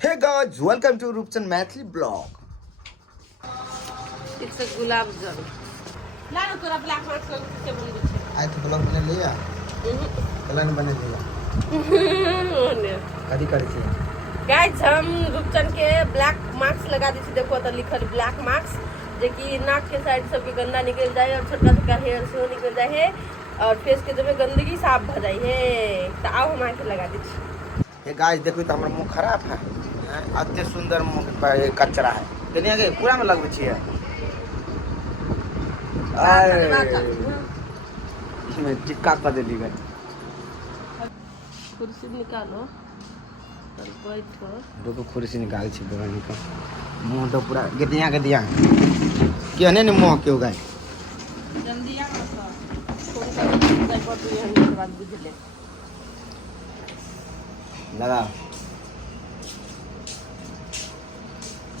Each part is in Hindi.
Hey guys, welcome to Rupchan Mathli blog. It's a gulab jamun. लाना तोरा ब्लैक मार्क्स लग से बन गए आज तो ब्लॉग बने लिया कलन बने लिया छे कदी करी थी गाइस हम रूपचंद के ब्लैक मार्क्स लगा दी थी। देखो तो लिखल ब्लैक मार्क्स जे कि नाक के साइड सब के गंदा निकल जाए और छोटा छोटा हेयर से निकल जाए है और फेस के जब गंदगी साफ भ जाए है। तो आओ हम आके लगा दी थी। ये गाइस देखो तो हमर मुंह खराब है अत्य सुंदर मुंह पर कचरा है दुनिया के पूरा में लगबै छियै इसमें टिक्का कर देली गई कुर्सी निकालो और बैठो। देखो कुर्सी निकाल छी बगनी का मुंह तो पूरा गदिया केने ने मुंह क्यों गए जल्दी आ ना फोन कर जाय पर तू हम के बाद बुझ ले लगा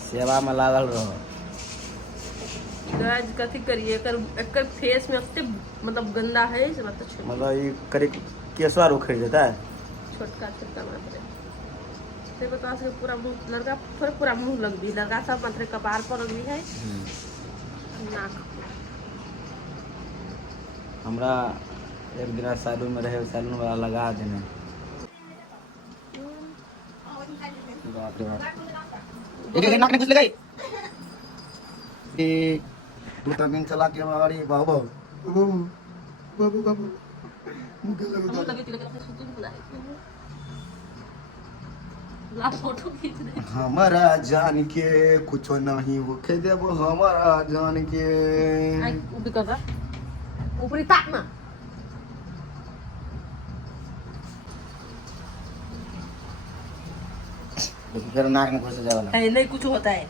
सेवा में लागल रहो। गाइस कथी करिए एकर फेस में अत्ते मतलब गंदा है से बात छै मतलब ये करे केसवा उखड़ जाता है छोटका छोटका मात्र से बता से पूरा मुंह लड़का पर पूरा मुंह लग भी लड़का सब मात्र कपार पर भी है नाक हमरा एक दिन सैलून में रहे सैलून वाला लगा देने बाप रे बाप एक नाक ने कुछ लगाई ए तू तो बिन चला के हमारी बाबू बाबू बाबू मुझे लगा लगे तिलक से शूटिंग बुलाए ला फोटो खींच दे हमारा जान के कुछ नहीं वो कह दे वो हमारा जान के आई ऊपर कर ऊपरी ताक ना फिर नाक में घुस जाए वाला नहीं कुछ होता है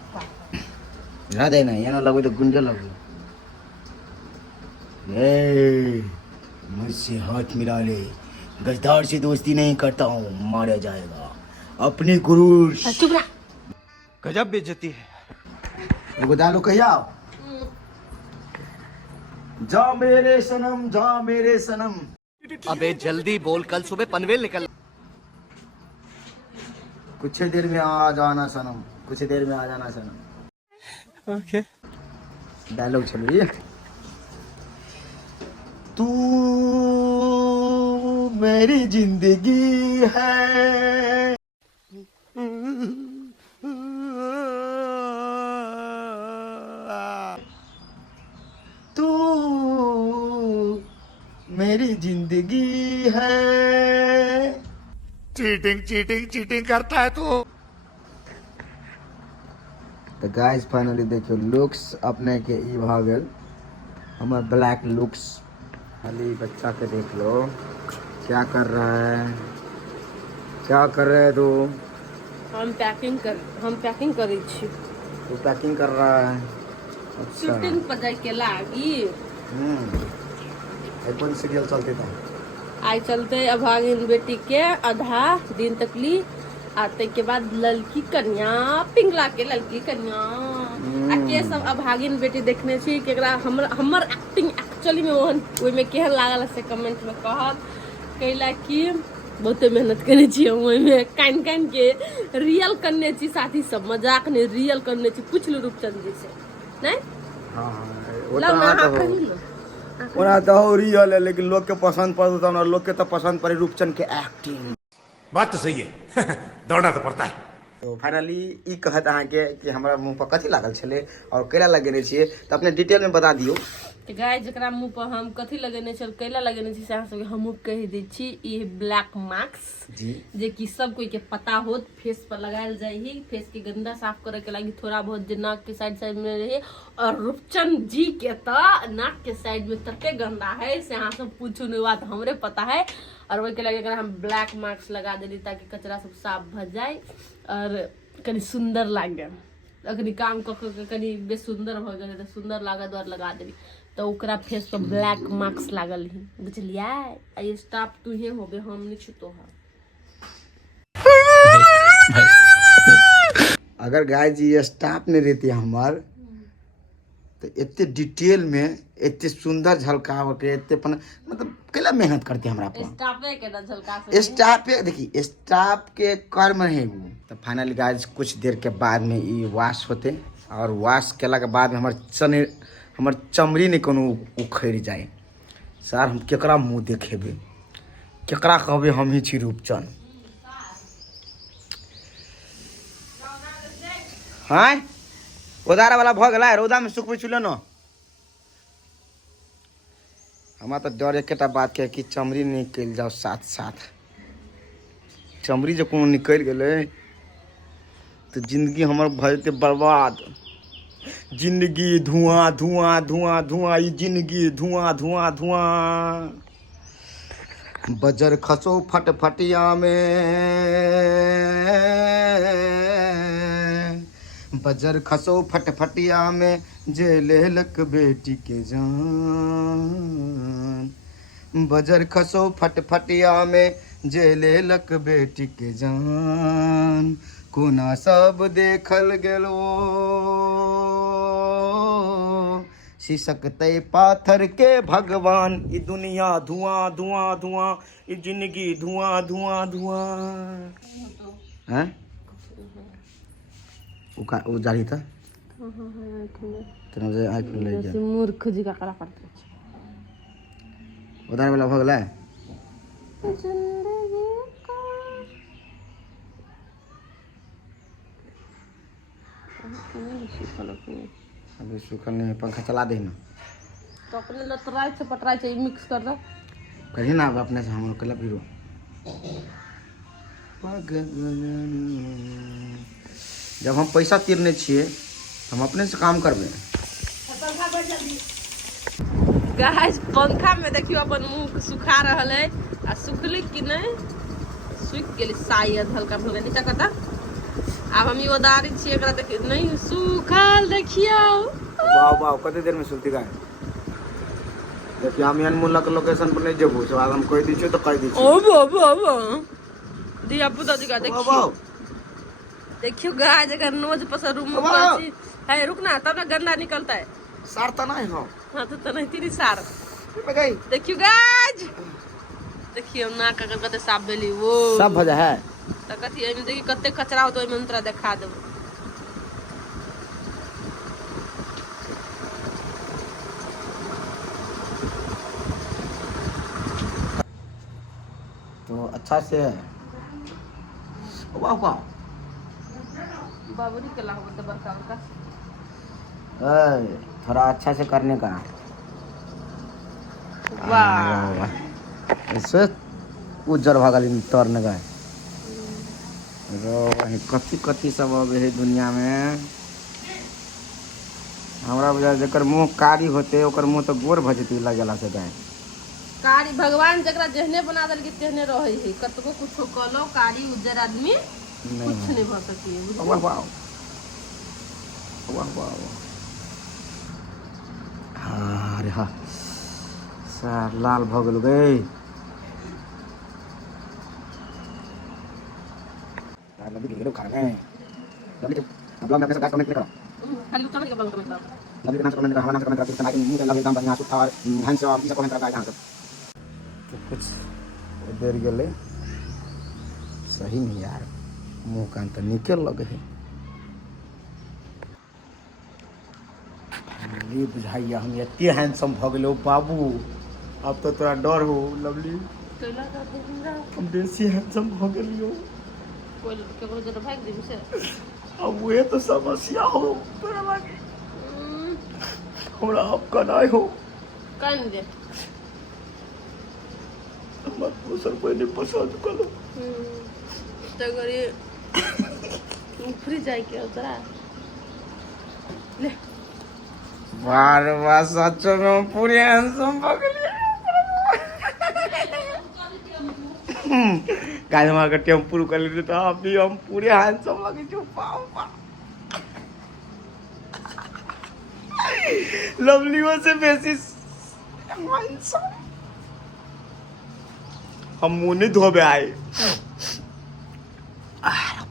ना देना ये ना लगो तो गुंजा लगो ए मुझसे हाथ मिला ले गजदार से दोस्ती नहीं करता हूँ मारा जाएगा अपने गुरु चुप रह गजब बेइज्जती है एगो डालो कहिया जा मेरे सनम अबे जल्दी बोल कल सुबह पनवेल निकल कुछ देर में आ जाना सनम कुछ देर में आ जाना सनम ओके डायलॉग चल रही है तू मेरी जिंदगी है तू मेरी जिंदगी है चीटिंग करता है तू। तो गाइस फाइनली देखियो लुक्स अपने के ई भागल हमार ब्लैक लुक्स खाली बच्चा के देख लो क्या कर रहा है तू हम पैकिंग करै छी तू पैकिंग कर रहा है अच्छा शूटिंग पर जाय के लागी कौन सीरियल चलते था आई चलते अभागिन बेटी के आधा दिन तक ली आते के बाद लड़की कन्या पिंगला के लड़की कन्या आ के सब अभागिन बेटी देखने छी केकरा हमर एक्टिंग एक्चुअली में ओहि में केहन लागल से कमेंट में कहब कैला कि बहुते मेहनत करे छी हम ओहि में कान के रियल करने छी साथी सब मजाक ने रियल करने छी पूछ लो रूपचंद जी से नहीं हां ला तो रियल है लेकिन लोग के पसंद पड़ता तो लोग के तो पसंद पड़े रूपचंद के एक्टिंग बात तो सही है दौड़ना तो पड़ता है। तो फाइनली ई कहत अहाँ के कि हमरा मुंह पर कथी लागल छले और केला लगेने छिए तो अपने डिटेल में बता दियो तो गाय जकरा मुंह पर हम कथी लगेने छल कैला लगेने छी से अहाँ सबके हमहू कहि दै छी ई ब्लैक मार्क्स जी जे कि सब कोई के पता होत फेस पर लगायल जाय ही फेस के गंदा साफ करे के लागी थोड़ा बहुत जे नाक के साइड में रहे और रूपचंद जी के तो नाक के साइड में तते गंदा है से अहाँ सब पूछू नहीं बात हमरे पता है और वही के लगे अगर हम ब्लैक मार्क्स लगा देली ताकि कचरा सब साफ भ जाए और कनी सुंदर लागे अखनी काम कनी बेसुंदर हो गए तो सुंदर लागे द्वारा लगा देली तो ओकरा फेस पर ब्लैक मार्क्स लागल ही बुझलिए आई स्टाफ तू हे होबे हम नहीं छी तो अगर गाय जी स्टाफ नहीं रहती हमार तो इतने डिटेल में इतने सुंदर झलकाव के इतने मतलब कैला मेहनत करते हमरा पर स्टाफे के ना झलका से स्टाफ देखिए स्टाफ के कर्म है वो। तो फाइनली गाइस कुछ देर के बाद में ये वॉश होते और वॉश केला के बाद में हमर चमड़ी नहीं कोनो उखड़ जाए। सर हम केकरा मुँह देखेबे केकरा कहबे हम ही छी रूपचंद। हाँ उदारा वाला भऽ गेला रौदा में सुखबै चुले न। हमारा तो डर एक बात के कि चमड़ी निकल जाओ साथ साथ चमड़ी जो कोनो निकल गए तो जिंदगी हमर भजते बर्बाद। जिंदगी धुआं धुआं धुआं धुआं ये जिंदगी धुआं धुआं धुआं। बजर खसो फटफटिया में बजर खसो फटफटिया में जे लेलक बेटी के जान। बजर खसो फटफटिया में जे लेलक बेटी के जान। कोना सब देखल गेलो सिसकते पाथर के भगवान। ये दुनिया धुआं धुआं धुआं ये जिंदगी धुआं धुआं धुआं। हैं वो जारी था तेना जे आँख ले गया मूर्ख जी का कला करते उधार वाला भऽ गेलै। अभी सूखल नहीं पंखा चला दे ना तो अपने लतराई से पटराई से मिक्स कर दो कहीं ना अब अपने से हम कल फिर जब हम पैसा तीरने छिए हम अपने से काम करबे। गाइस पंखा में देखियो अपन मुंह सुखा रहल है आ सुखली कि नहीं सूख गेली शायद हल्का फुल्का नीचा करता। अब हम यो दारी छी एकरा देखियो नहीं सुखल देखियो। वाह वाह कते देर में सुलती गाय देखिए हम यान मुल्ला के लोकेशन पर नहीं जेबो सो हम कह दी छियो तो कह दी छियो। ओ बाबा दिया पुता जी का देखियो देखियो गाय जगह नोज पर रूम में छी है रुकना तब ना गंदा निकलता है। सार त नहीं हो हां तो नहीं तेरी सार गई देखियो गाज देखियो ना का कते साफ बेली वो सब भजा है त कथि एमे देखि कते कचरा हो तो एमे अंतरा दिखा दो। तो अच्छा से है। वाह वाह बाबूरी के लाभ तो बड़का बड़का थोड़ा अच्छा से करने का वाह ऐसे उज्जर भागल तर न गए कथी कथी सब अब है दुनिया में। हमरा बुझा जकर मुँह कारी होते ओकर मुँह तो गोर भजती लगेला से गाय कारी भगवान जकरा जेहने बना देल के तेहने रहे है कतको कुछो कलो कारी उज्जर आदमी कुछ नहीं भ सकी। वाह वाह वाह वाह हाँ रे हाँ सर लाल भ गेल गई लंबी गिरो खा गए लंबी अब लोग कैसे कमेंट करो खाली कमेंट के बल कमेंट करो लंबी कमेंट कमेंट हमारा कमेंट करते हैं मुंह लगे काम बढ़िया सुता और हंस और किसी कमेंट करता है यहां तो कुछ देर गेले सही नहीं यार मुंह कान तो निकल लगे है ये बुझाइया हम एते हैंडसम भ गेलो बाबू अब तो तोरा डर हो लवली कैला का हमरा हम बेसी हैंडसम भ गेलियो कोई के बोल जरा भाग दे से अब वो तो समस्या हो तोरा लागे हमरा अब कनाई हो कान दे मत दूसर कोई नहीं पसंद करो तो गरी फ्री जाए के उतरा ले बार बार सच में पूरे हैंडसम भ गेलियो गाय हमारा का टेम्पू कर लेते तो अभी हम पूरे हैंडसम लगे जो पापा लवलियों से बेसी हैंडसम हम मुंह नहीं धोबे आए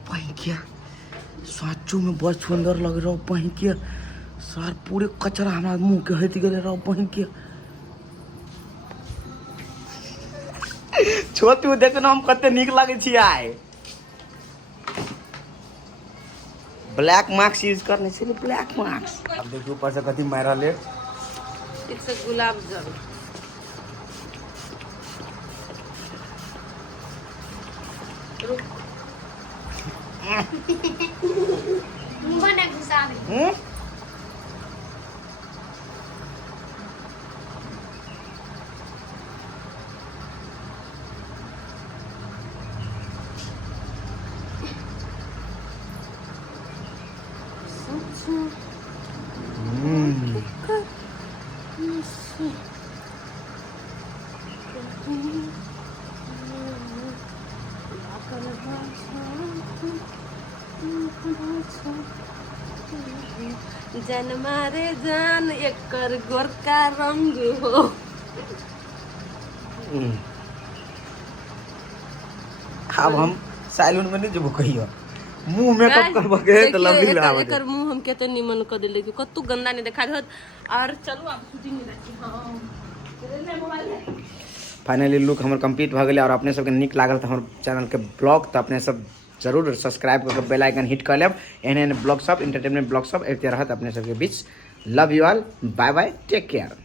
पहिकिया सचो में बहुत सुंदर लग रहा पहिकिया सर पूरे कचरा हमारा मुंह के हट गए रहो बहन के। छोटू देखो ना हम कते निक लागे छी आए। ब्लैक मार्क्स यूज करने से ब्लैक मार्क्स। अब देखिए ऊपर से कति मारा ले। एक से गुलाब जामुन मुंह ना घुसा दे। जन मारे जान एकर गोरका रंग हो। अब हम सैलून में नहीं जब कहियो मुंह मेकअप करबा के त लंबी लावे। एकर मुंह हम केते निमन क देले कि कतु गंदा नहीं देखा होत। और चलो अब शूटिंग में रखी। हां ले मोबाइल ले। फाइनली लुक हमर कंप्लीट भ गेलै। और अपने सबके निक लागल त हमर चैनल के ब्लॉग त अपने सब जरूर सब्सक्राइब करके बेल आइकन हिट कर लेब। एहन ब्लॉग सब एंटरटेनमेंट ब्लॉग सब एते रहत अपने सबके बीच। Love you all, bye bye, take care.